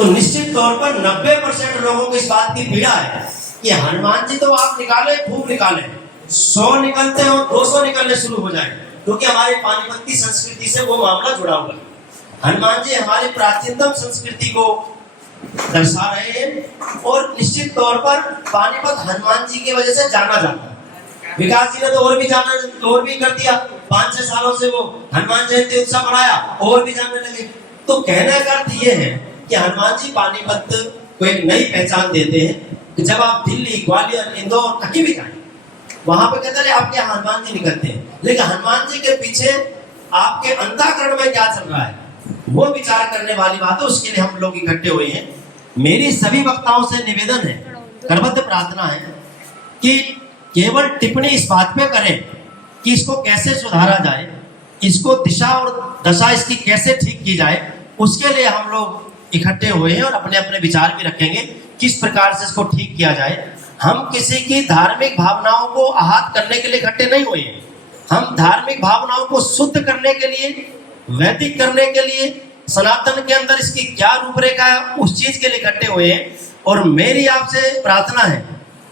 तो निश्चित तौर पर 90% लोगों को इस बात की पीड़ा है कि हनुमान जी तो आप निकाले, खूब निकाले, 100 निकलते हैं और 200 निकलने शुरू हो जाए, क्योंकि हमारे पानीपत की संस्कृति से वो मामला जुड़ा हुआ है। हनुमान जी हमारी प्राचीनतम संस्कृति को दर्शा रहे हैं और निश्चित तौर पर पानीपत हनुमान जी की वजह से जाना जाता है। विकास जी ने तो और भी कर दिया, 5-6 सालों से वो हनुमान जयंती उत्सव मनाया, और भी जानने लगे। तो कहने का अर्थ ये है कि हनुमान जी पानीपत को एक नई पहचान देते हैं कि जब आप दिल्ली, ग्वालियर, इंदौर कहीं भी जाए, वहां पे कहते हैं आपके हनुमान जी निकलते हैं, लेकिन हनुमान जी के पीछे आपके अंतःकरण में क्या चल रहा है वो विचार करने वाली बात है। उसके लिए हम लोग इकट्ठे हुए हैं। मेरी सभी वक्ताओं से निवेदन है, करबद्ध प्रार्थना है कि केवल टिप्पणी इस बात पे करें कि इसको कैसे सुधारा जाए, इसको दिशा और दशा इसकी कैसे ठीक की जाए, उसके लिए हम लोग इकट्ठे हुए हैं और अपने अपने विचार भी रखेंगे किस प्रकार से इसको ठीक किया जाए। हम किसी की धार्मिक भावनाओं को आहत करने के लिए इकट्ठे नहीं हुए हैं। हम धार्मिक भावनाओं को शुद्ध करने के लिए, वैदिक करने के लिए, सनातन के अंदर इसकी क्या रूपरेखा है उस चीज के लिए इकट्ठे हुए हैं। और मेरी आपसे प्रार्थना है,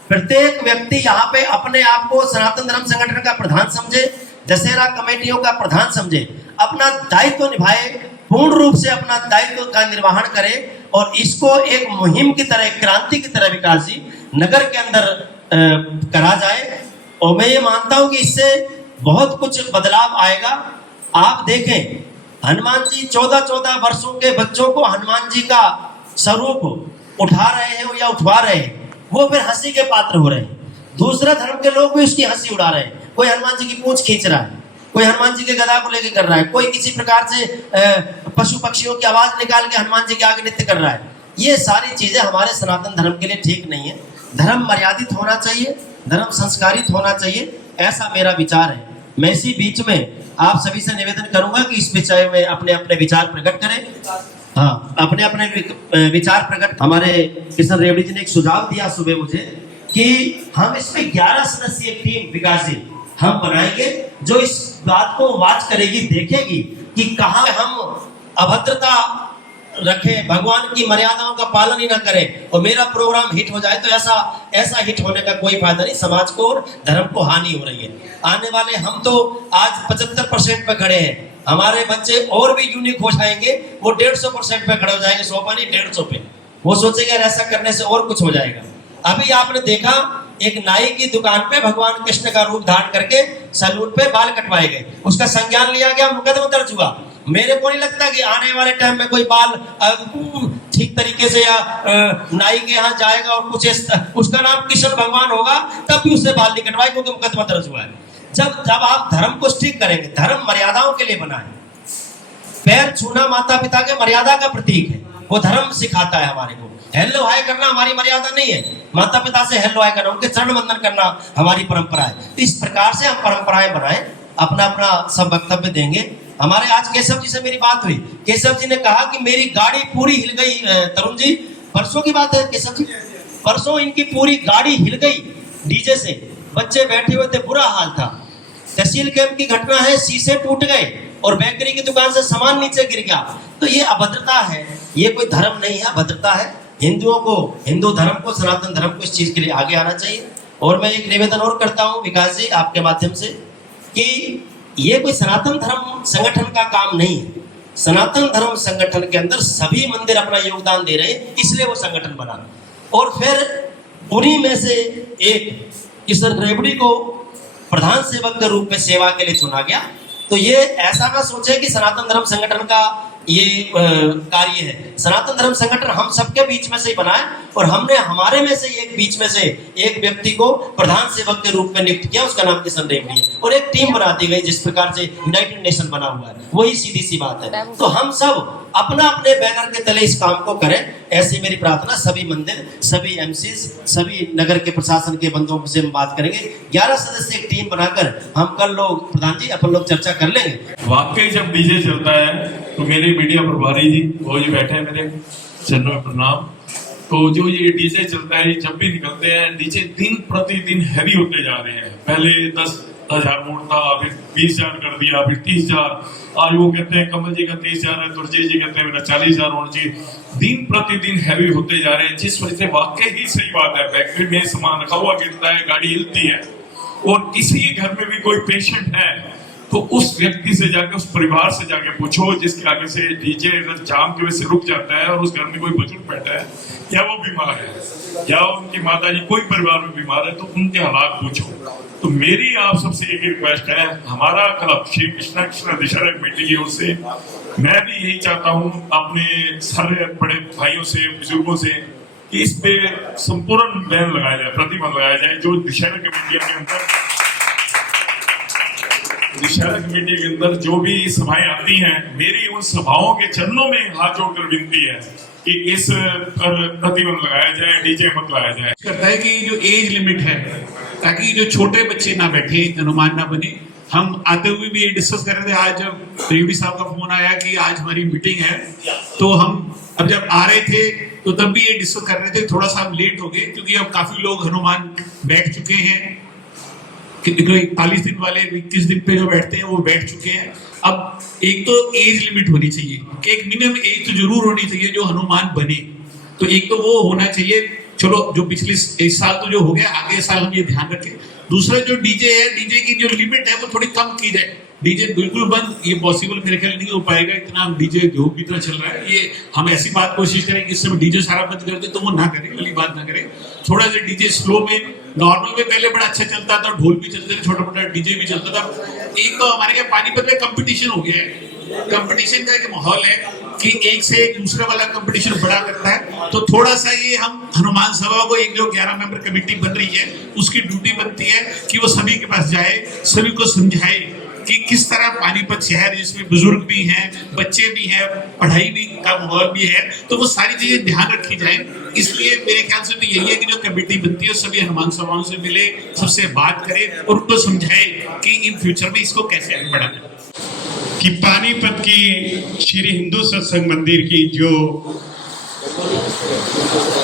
प्रत्येक व्यक्ति यहाँ पे अपने आप को सनातन धर्म संगठन का प्रधान समझे, दशहरा कमेटियों का प्रधान समझे, अपना दायित्व निभाए, पूर्ण रूप से अपना दायित्व का निर्वहन करे और इसको एक मुहिम की तरह, क्रांति की तरह विकास जी नगर के अंदर करा जाए। और मैं ये मानता हूँ कि इससे बहुत कुछ बदलाव आएगा। आप देखें, हनुमान जी 14-14 वर्षों के बच्चों को हनुमान जी का स्वरूप उठा रहे हैं या उठवा रहे हैं, वो फिर हंसी के पात्र हो रहे हैं। दूसरा धर्म के लोग भी उसकी हंसी उड़ा रहे हैं। कोई हनुमान जी की पूंछ खींच रहा है, कोई हनुमान जी के गदा को लेकर कर रहा है, कोई किसी प्रकार से पशु पक्षियों की आवाज निकाल के हनुमान जी के आगे नृत्य कर रहा है। ये सारी चीजें हमारे सनातन धर्म के लिए ठीक नहीं है। धर्म मर्यादित होना चाहिए, धर्म संस्कारित होना चाहिए, ऐसा मेरा विचार है। मैं इसी बीच में आप सभी से निवेदन करूंगा कि इस विषय में अपने अपने विचार प्रकट करें। हाँ, अपने अपने विचार प्रकट। हमारे किशन रेवड़ी जी ने एक सुझाव दिया सुबह मुझे कि हम इसमें 11 सदस्यीय टीम विकास जी हम बनाएंगे, जो इस बात को वॉच करेगी, देखेगी कि कहाँ हम अभद्रता रखें, भगवान की मर्यादाओं का पालन ही ना करें और मेरा प्रोग्राम हिट हो जाए। तो ऐसा हिट होने का कोई फायदा नहीं, समाज को और धर्म को हानि हो रही है। आने वाले हम तो आज 75% पे खड़े हैं, हमारे बच्चे और भी यूनिक हो जाएंगे, वो 150% पे खड़े हो जाएंगे, 100 पे नहीं 150 पे। वो सोचेंगे ऐसा करने से और कुछ हो जाएगा। अभी आपने देखा एक नाई की दुकान पे भगवान कृष्ण का रूप धारण करके सैलून पे बाल कटवाए गए, उसका संज्ञान लिया गया, मुकदमा दर्ज हुआ। मेरे को नहीं लगता कि आने वाले टाइम में कोई बाल ठीक तरीके से या नाई के यहाँ जाएगा और कुछ उसका नाम कृष्ण भगवान होगा तब भी उससे बाल नहीं कटवाए, क्योंकि मुकदमा दर्ज हुआ है। जब आप धर्म को स्टिक करेंगे, धर्म मर्यादाओं के लिए बना है। पैर छूना माता पिता के मर्यादा का प्रतीक है, वो धर्म सिखाता है हमारे को। हेलो हाय करना हमारी मर्यादा नहीं है, माता पिता से हेलो हाय करना, उनके चरण वंदन करना हमारी परंपरा है। तो इस प्रकार से हम परंपराएं बनाएं, अपना अपना सब वक्तव्य देंगे। हमारे आज केशव जी से मेरी बात हुई, केशव जी ने कहा कि मेरी गाड़ी पूरी हिल गई। तरुण जी, परसों की बात है केशव जी, परसों इनकी पूरी गाड़ी हिल गई डीजे से, बच्चे बैठे हुए थे, बुरा हाल था। तहसील कैंप की घटना है, शीशे टूट गए और बेकरी की दुकान से सामान नीचे गिर गया। तो ये अभद्रता है, ये कोई धर्म नहीं है, अभद्रता है। हिंदुओं को, हिंदू धर्म को, सनातन धर्म को इस चीज के लिए आगे आना चाहिए। और मैं एक निवेदन और करता हूँ विकास जी आपके माध्यम से कि ये कोई सनातन धर्म संगठन का काम नहीं है। सनातन धर्म संगठन के अंदर सभी मंदिर अपना योगदान दे रहे हैं, इसलिए वो संगठन बना। और फिर उन्हीं में से एक किशन रेवड़ी को प्रधान सेवक के रूप में सेवा के लिए चुना गया। तो ये ऐसा ना सोचे कि सनातन धर्म संगठन का ये कार्य है। सनातन धर्म संगठन हम सबके बीच में से ही बना है और हमने हमारे में से एक बीच में से एक व्यक्ति को प्रधान सेवक के रूप में नियुक्त किया, उसका नाम किशन रेवड़ी है। और एक टीम बना दी गई जिस प्रकार से यूनाइटेड नेशन बना हुआ है, वही सीधी सी बात है। तो हम सब अपना अपने बैनर के तले इस काम को करें, ऐसी मेरी प्रार्थना। सभी मंदिर, सभी एमसीज, सभी नगर के प्रशासन के बंदों से हम बात करेंगे। 11 सदस्य एक टीम बनाकर हम कल लोग प्रधान जी अपन लोग चर्चा कर लेंगे। वाकई जब डीजे चलता है तो मेरे मीडिया प्रभारी जी वो जी बैठे हैं, मेरे चरणों में प्रणाम। तो जो ये डीजे चलता है, जब भी निकलते हैं डीजे दिन प्रतिदिन हैवी होते जा रहे हैं। पहले 10 10,000 वोट था, फिर 20,000 कर दिया, फिर 30,000। आज वो कहते हैं कमल जी का 30,000 है, दुर्जय जी कहते हैं मेरा 40,000 होना चाहिए। दिन प्रतिदिन हैवी होते जा रहे हैं, जिस वजह से वाकई ही सही बात है, फैक्ट्री में सामान रखा हुआ गिरता है, गाड़ी हिलती है, और किसी घर में भी कोई पेशेंट है तो उस व्यक्ति से जाके, उस परिवार से जाके पूछो जिसके आगे से डीजे अगर जाम की वजह से रुक जाता है और उस घर में कोई बुजुर्ग बैठा है या वो बीमार है या उनकी माता जी कोई परिवार में बीमार है, तो उनके हालात पूछो। तो मेरी आप सबसे एक रिक्वेस्ट है, हमारा क्लब श्री कृष्णा दशहरा कमेटी की ओर से मैं भी यही चाहता हूँ अपने सारे बड़े भाइयों से, बुजुर्गों से, कि इस पे संपूर्ण बैन लगाया जाए, प्रतिबंध लगाया जाए। जो दशहरा कमेटी के अंदर जो भी सभाएं आती हैं, मेरी उन सभाओं के चरणों में हाथ जोड़कर विनती है कि इस पर प्रतिबंध लगाया जाए, डीजे मत लगाया जाए। करता है कि जो एज लिमिट है, ताकि जो छोटे बच्चे ना बैठे, अनुमान ना बने। हम आते हुए भी ये डिस्कस कर रहे थे, आज जब रेवड़ी साहब का फोन आया कि आज हमारी मीटिंग है, तो हम अब जब आ रहे थे तो तब भी ये डिस्कस कर रहे थे। थोड़ा सा हम लेट हो गए क्योंकि अब काफी लोग हनुमान बैठ चुके हैं, 40 दिन वाले 21 दिन पे जो बैठते हैं वो बैठ चुके हैं। अब एक तो एज लिमिट होनी चाहिए कि एक मिनिमम एज तो जरूर होनी चाहिए जो हनुमान बने, तो एक तो वो होना चाहिए। चलो जो पिछले इस साल तो जो हो गया, आगे साल हम ये ध्यान रखें। दूसरा जो डीजे है, डीजे की जो लिमिट है वो थोड़ी कम की जाए। डीजे बिल्कुल बंद ये पॉसिबल मेरे ख्याल नहीं हो पाएगा, इतना डीजे उद्योग की तरह चल रहा है। ये हम ऐसी बात कोशिश करें कि इस समय डीजे सारा बंद कर दे, तो वो ना करें, वाली बात ना करें। थोड़ा सा डीजे स्लो में, नॉर्मल में पहले बड़ा अच्छा चलता था, ढोल भी चलते थे, छोटा मोटा डीजे भी चलता था। एक तो हमारे यहाँ पानीपत में कंपटीशन हो गया है, कंपटीशन का एक माहौल है कि एक से एक दूसरे वाला कंपटीशन बड़ा करता है। तो थोड़ा सा ये हम हनुमान सभा को, एक जो 11 मेंबर कमेटी बन रही है उसकी ड्यूटी बनती है कि वो सभी के पास जाए, सभी को समझाए कि किस तरह पानीपत शहर जिसमें बुजुर्ग भी हैं, बच्चे भी हैं, पढ़ाई भी का माहौल भी है, तो वो सारी चीजें ध्यान रखी जाए। इसलिए मेरे ख्याल से तो यही है कि जो कमेटी बनती है सभी हनुमान सभाओं से मिले, सबसे बात करे और उनको समझाए कि इन फ्यूचर में इसको कैसे आगे बढ़ाना है। कि पानीपत की श्री हिंदू सत्संग मंदिर की जो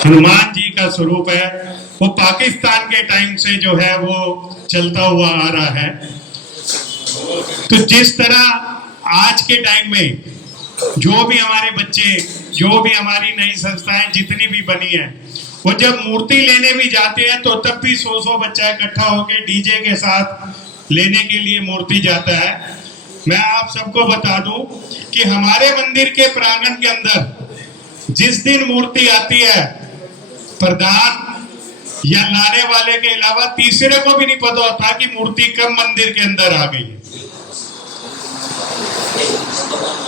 हनुमान जी का स्वरूप है वो पाकिस्तान के टाइम से जो है वो चलता हुआ आ रहा है। तो जिस तरह आज के टाइम में जो भी हमारे बच्चे, जो भी हमारी नई संस्थाएं जितनी भी बनी है, वो जब मूर्ति लेने भी जाते हैं तो तब भी 100 बच्चा इकट्ठा होकर डीजे के साथ लेने के लिए मूर्ति जाता है। मैं आप सबको बता दूं कि हमारे मंदिर के प्रांगण के अंदर जिस दिन मूर्ति आती है, प्रधान या लाने वाले के अलावा तीसरे को भी नहीं पता होता कि मूर्ति कब मंदिर के अंदर आ गई है।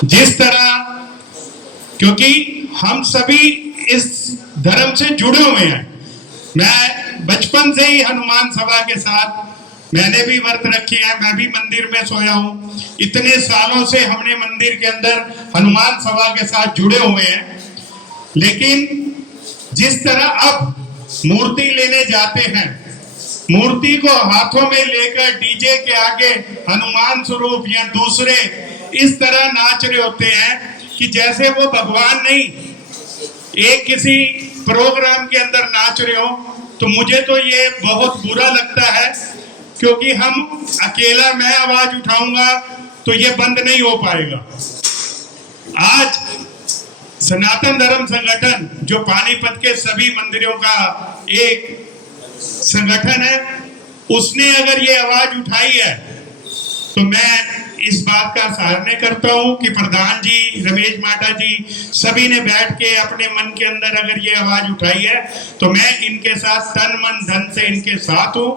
जिस तरह, क्योंकि हम सभी इस धर्म से जुड़े हुए हैं। मैं बचपन से ही हनुमान सभा के साथ मैंने भी व्रत रखे हैं, मैं भी मंदिर में सोया हूं। इतने सालों से हमने मंदिर के अंदर हनुमान सभा के साथ जुड़े हुए हैं। लेकिन जिस तरह अब मूर्ति लेने जाते हैं, मूर्ति को हाथों में लेकर डीजे के आगे हनुमान स्वरूप या दूसरे इस तरह नाच रहे होते हैं कि जैसे वो भगवान नहीं, एक किसी प्रोग्राम के अंदर नाच रहे हो। तो मुझे तो ये बहुत बुरा लगता है, क्योंकि हम अकेला मैं आवाज उठाऊंगा तो ये बंद नहीं हो पाएगा। आज सनातन धर्म संगठन जो पानीपत के सभी मंदिरों का एक संगठन है, उसने अगर ये आवाज उठाई है तो मैं इस बात का सराहना करता हूं कि प्रधान जी, रमेश माटा जी, सभी ने बैठ के अपने मन के अंदर अगर ये आवाज उठाई है तो मैं इनके साथ तन मन धन से इनके साथ हूं।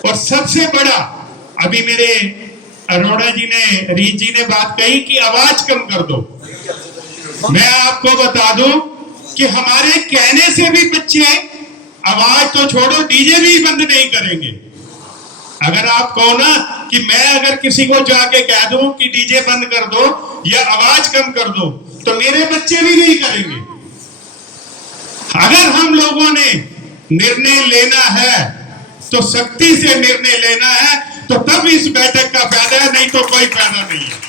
और सबसे बड़ा, अभी मेरे अरोड़ा जी ने, रीत जी ने बात कही कि आवाज कम कर दो। मैं आपको बता दूं कि हमारे कहने से भी बच्चे आवाज तो छोड़ो, डीजे भी बंद नहीं करेंगे। अगर आप कहो ना कि मैं अगर किसी को जाके कह दूं कि डीजे बंद कर दो या आवाज कम कर दो, तो मेरे बच्चे भी नहीं करेंगे। अगर हम लोगों ने निर्णय लेना है तो सख्ती से निर्णय लेना है, तो तब इस बैठक का फायदा है, नहीं तो कोई फायदा नहीं है।